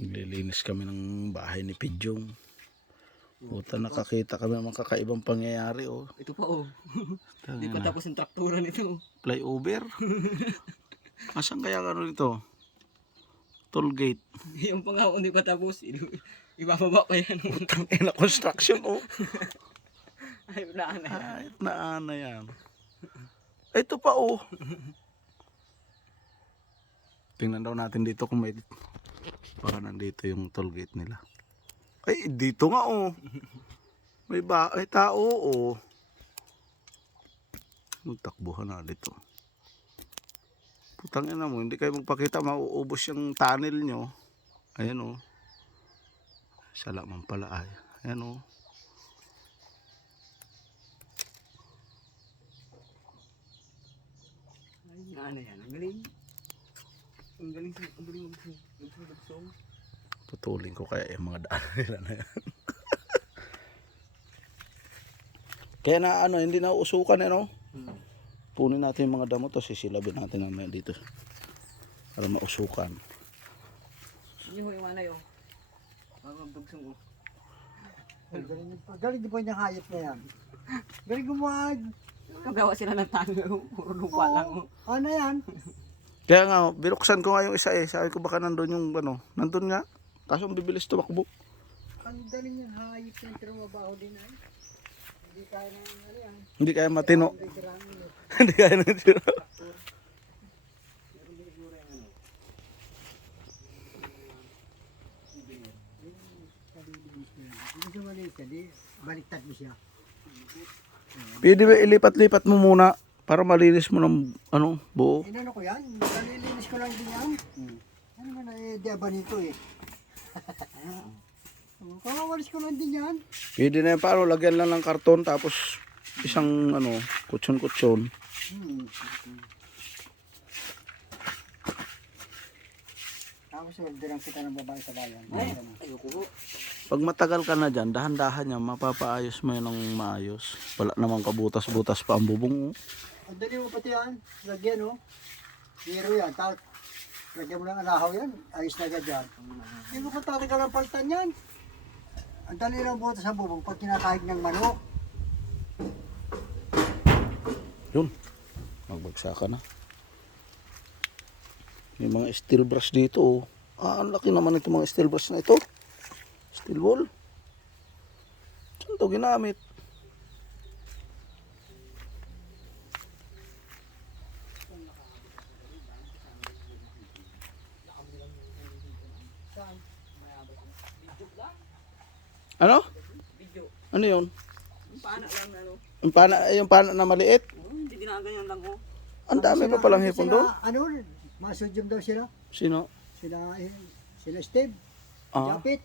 Naglilinis kami ng bahay ni Pidjong. Puta, nakakita kami ng mga kakaibang pangyayari, oh. Ito pa oh. Hindi pa tapos yung traktura nito. Flyover. Asan kaya ano nito? Toll gate. yung pangako hindi pa tapos. Ibababa pa yan. Putang ina construction, oh. Ay, wala na. Ay, naana yan. Ito pa, oh. Tingnan daw natin dito kung may... Baka nandito yung toll gate nila. Ay, dito nga, oh. May ba... Ay, tao, oh. Magtakbuhan na dito. Putang ina mo, hindi kayo magpakita, mauubos yung tunnel nyo. Ayan, oh. Sala man pala, ay. Ayan, oh. Ay, ano yan. Ang galing. Ang galing. sa- Ang galing mag- magsusugsong. Putulin ko kaya yung mga daan nila na yan. kaya na ano, hindi na usukan eh, no? Hmm. Punin natin yung mga damo to, sisilabin natin naman dito. Para mausukan. Ho yung ano yun. Mga magdugsong oh. Galing, galing din po yung hayop na yan. Galing gumawa. Kagawa sila ng tango. Puro lupa lang oh. Ano yan? Kaya nga, binuksan ko nga yung isa eh. Sabi ko baka nandun yung ano, nandun nga. Tapos ang bibilis tumakbo. Ang galing yung hayop yan. Pero mabaho din ay. Hindi kaya na ano yan. Hindi kaya matino. Hindi kaya maliit yan. Di, baliktad mo siya. Pwede ba ilipat-lipat mo muna para malinis mo ng ano, buo. Inano ko yan? Nalilinis ko lang din yan. Ano man eh, di aba nito eh. Oh, Kawawalis ko lang din yan. Pwede na yan paano, lagyan lang ng karton tapos isang ano, kutsyon-kutsyon. Hmm. Tapos orderan kita ng babae sa bayan. Ay, Ano? ayoko ho. Pag matagal ka na dyan, dahan-dahan yan, mapapaayos mo yan ng maayos. Wala namang kabutas-butas pa ang bubong. Ang dali mo pati yan. Lagyan oh. Zero yan. Tapos lagyan mo ng alahaw yan. Ayos na agad yan. Hindi mo pa talaga ng paltan yan. Ang dali lang butas sa bubong pag kinakahig ng manok. Yun. Magbagsa ka na. May mga steel brush dito. Oh. Ah, ang laki naman itong mga steel brush na ito. Steel wool. Saan ito ginamit? Ano? Video. Ano yun? Yung pana lang na ano. Yung pana, yung pana na maliit? Oh, hindi ginaganyan lang oh. Ang dami pa palang hipon Sila, doon. Ano? Masudyum daw sila. Sino? Sila, eh, sila Steve. Ah, Japit.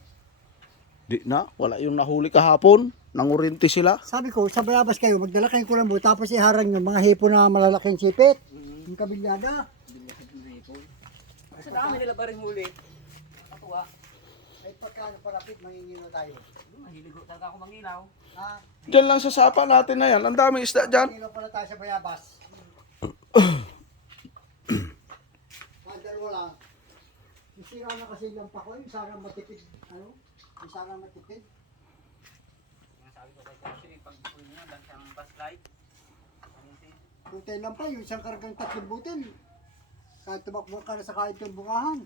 di na. Wala yung nahuli kahapon. Nangurinti sila. Sabi ko, sa Bayabas kayo, magdala kayong kulambo, tapos iharang yung mga hipon na malalaking sipit. Yung kabilyada. Sa dami nila pa rin huli. Katuwa. Ay pagkano parapit, mangingino tayo. Mahilig ho talaga ako mangilaw. Ha? Diyan lang sa sapa natin na yan. Ang daming isda dyan. Kilo pala tayo sa Bayabas. Ang dalawa lang. Yung sira na kasi yung pakoy, yung sana matipid, ano? Yung sana matipid. Sabi ko kay Kasi pag huli na, dahil siyang bus light. Butil lang pa, yung isang kargang tatlong butil. Kahit tumakbo ka na sa kahit yung bungahan.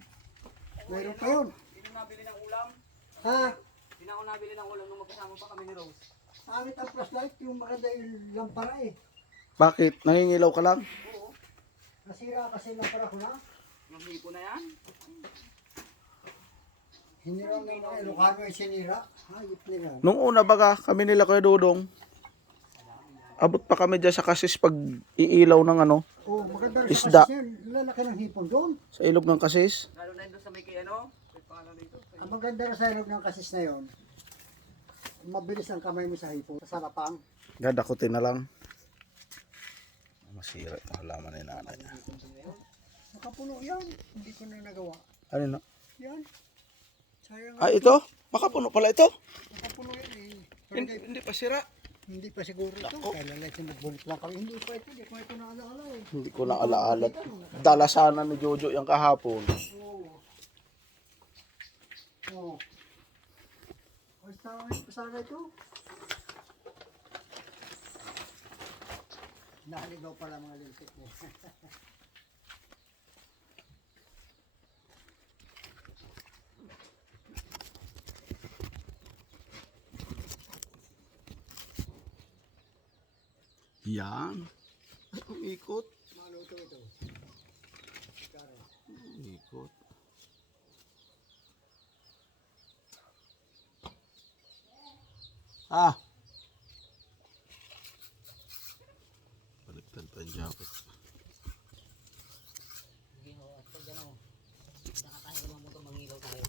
Meron pa yun. Hindi ko nabili ng ulam. Ha? Hindi na ako nabili ng ulam nung magkasama pa kami ni Rose. Pangit ang flashlight, yung maganda yung lampara eh. Bakit? Nangingilaw ka lang? Oo. Nasira kasi yung lampara ko na. Yung hipo na yan. Hinirang ng mga Ilocano yung sinira. Hayop nila. Nung una baga, kami nila Kuya Dudong. Abot pa kami dyan sa kasis pag iilaw ng ano, Oh, maganda rin Isda. sa kasi yun. Lalaki ng hipon doon. sa ilog ng kasis. Lalo na yun doon sa may kay ano. Pangalan. Ang maganda rin sa ilog ng kasis na yon. Mabilis ang kamay mo sa hipon. Sa sarapang. Gadakutin na lang. Masira yung halaman ni nanay. Nakapuno yan. Hindi ko na nagawa. Ano na? Yan. Sayang. Ah, ito? Makapuno pala ito? Nakapuno yan eh. Hindi, hindi, pa sira. hindi pa siguro ito. Nako. Kaya lalay nagbulit lang kami. Hindi pa ito. Hindi ko ito naaalala eh. Hindi ko na alaala. Dala sana ni Jojo yung kahapon. Oo. Oo. Basta ang pasara ito. Nahaligaw pala mga lintik niya. Yan. Ang ikot. Maluto ito. Karo. Ang ikot. Ah. Baliktad pa yung jacket. Sige ho, at pag ano, nakatahin naman mo ito, mangilaw tayo.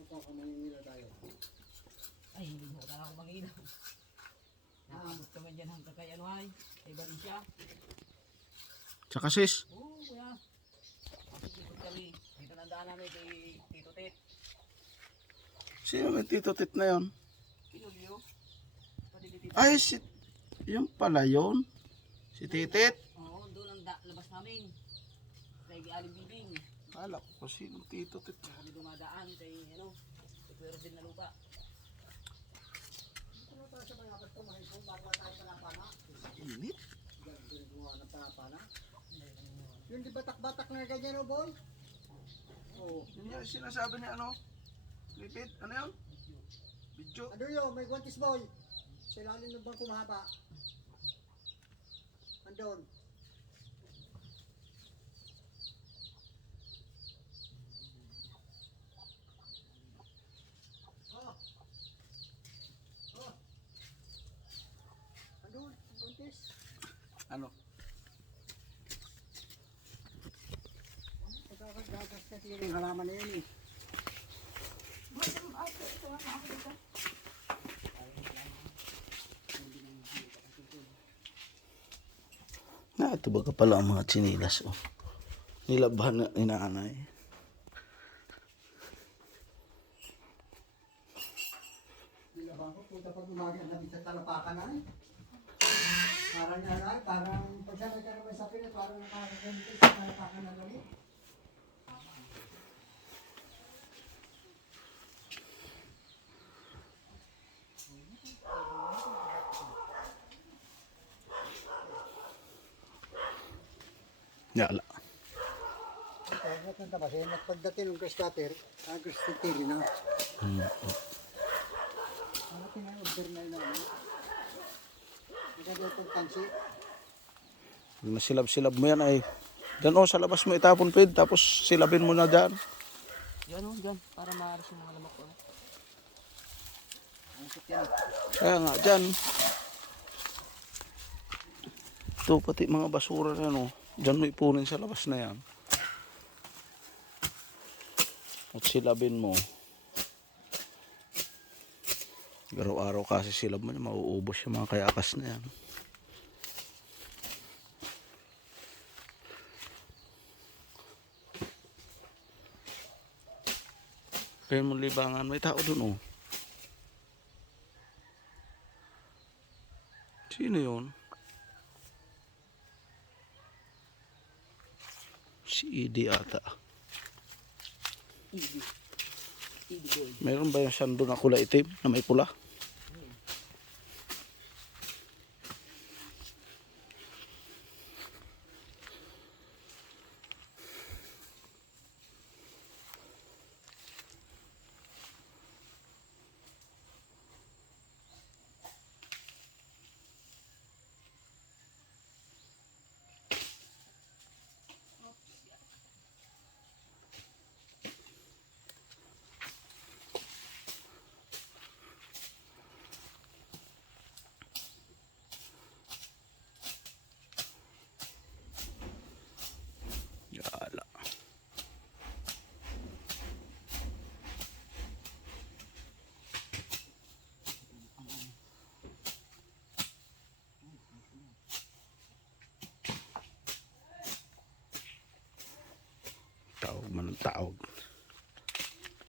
Ito ako mangingira tayo. Ay, hindi mo talaga ako mangilaw. Nakabot kami dyan hanggang kay ano ay, kay Valencia. Tsaka sis. Oo, kuya. Kasi ikot kami. Dito nandaan namin kay Tito Tet. Sino may tito tit na yon? Pinulyo. Pati kay Tito Ay, si... Yung pala yun. Si titit. Oo, doon ang da- labas namin. Kay Aling Bibing. Kala ko kung sino tito tit. Kaya kami dumadaan kay ano, kay Pero din na lupa. Ano. Init. Yung di batak-batak na ganyan o boy? Oo. Yun yung sinasabi ni ano? Lipid? Ano yun? Video. Ano yun? May guantis boy. Sa ilalim ng bangko mahaba. Andon. Oh. Oh. Andun, guantis. Ano? Pagkakagagas kasi yung halaman na yun eh. Na, ito baga pala ang mga chinilas, oh. Nilabhan na inaanay. Nilabang ko, punta pag umaga, nabi sa talapakan na eh. Parang yan ay, parang pag siya nagkaroon sa pilit, parang nakakagamit sa talapakan na galit. Yala. Kaya ng tabas, eh, pagdating ng grasscutter, ah, grasscutter na. Hmm. Ano pina-order na yun kansi. Pag nasilab-silab mo yan ay Diyan oh, sa labas mo itapon pid, tapos silabin mo na dyan. Yan o, dyan. Para maaris yung mga lamak ko. Ang sakyan. Kaya nga, dyan. Ito, pati mga basura na no. Dyan mo ipunin sa labas na yan. At silabin mo. Araw-araw kasi silab mo, mauubos yung mga kayakas na yan. Kaya mo libangan, may tao dun oh. Sino yun? Si Idi ata. Meron ba yung sando na kulay itim na may pula? Yala. Tawag man ang tawag.